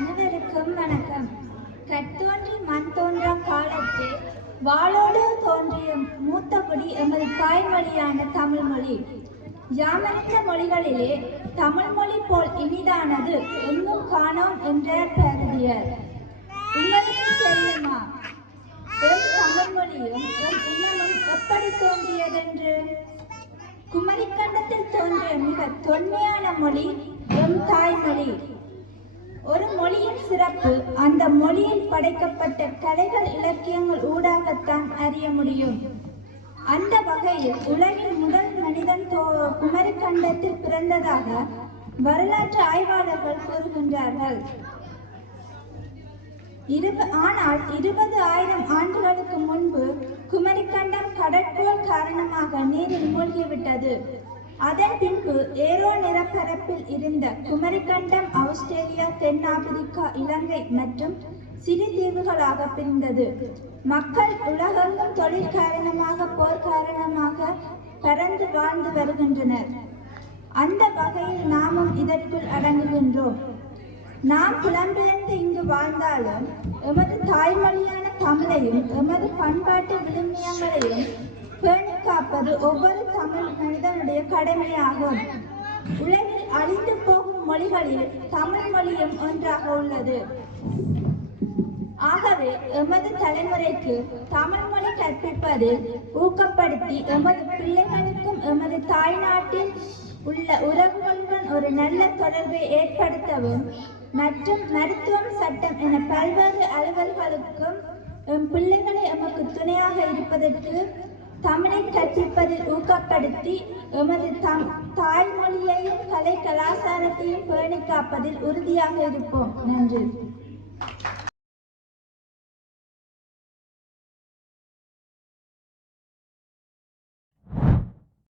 அனைவருக்கும் வணக்கம். கட்டோன்றி மண் தோன்றா காலத்தே வாளோடு தோன்றிய மூத்தகுடி எமது தாய்மொழியான தமிழ் மொழி. யாமறிந்த மொழிகளிலே தமிழ் மொழி போல் இனிதானது எங்கும் காணோம் என்றார் பாரதியார். உங்களுக்கு தெரியுமா எம் தமிழ் மொழியும் எம் இனமும் எப்படி தோன்றியதென்று? குமரிக்கண்டத்தில் தோன்றிய மிக தொன்மையான மொழி எம் தாய்மொழி. ஒரு மொழியின் சிறப்பு அந்த மொழியில் படைக்கப்பட்ட கலைகள் இலக்கியங்கள் ஊடாகத்தான் அறிய முடியும். அந்த வகையில் உலகின் முதல் மனிதன் குமரிக்கண்டத்தில் பிறந்ததாக வரலாற்று ஆய்வாளர்கள் கூறுகின்றார்கள். ஆனால் 20,000 ஆண்டுகளுக்கு முன்பு குமரிக்கண்டம் கடற்போர் காரணமாக நீரில் மூழ்கிவிட்டது. அதன் பின்பு ஏரோ நிலப்பரப்பில் இருந்த குமரிக்கண்டம் ஆஸ்திரேலியா, தென்னாப்பிரிக்கா, இலங்கை மற்றும் சிறு தீவுகளாக பிரிந்தது. மக்கள் உலகெங்கும் தொழில் காரணமாக, போர் காரணமாக பறந்து வாழ்ந்து வருகின்றனர். அந்த வகையில் நாமும் இதற்குள் அடங்குகின்றோம். நாம் புலம்பெயர்ந்து இங்கு வாழ்ந்தாலும் எமது தாய்மொழியான தமிழையும் எமது பண்பாட்டு விழுமியங்களையும் பேணி காப்பது ஒவ்வொரு தமிழ் மனிதனுடைய கடமையாகும். உலகில் அழிந்து போகும் மொழிகளில் தமிழ் மொழியும் ஒன்றாக உள்ளது. ஆகவே எமது தலைமுறைக்கு தமிழ் மொழி கற்பிப்பதில் ஊக்கப்படுத்தி எமது பிள்ளைகளுக்கும் எமது தாய்நாட்டில் உள்ள உறவுகளுடன் ஒரு நல்ல தொடர்பை ஏற்படுத்தவும் மற்றும் மருத்துவம், சட்டம் என பல்வேறு அலுவல்களுக்கும் எம் பிள்ளைகளை எமக்கு துணையாக இருப்பதற்கு தமிழை கற்பிப்பதில் ஊக்கப்படுத்தி எமது தாய்மொழியையும் கலை கலாச்சாரத்தையும் பேணி காப்பதில் உறுதியாக இருப்போம். நன்றி.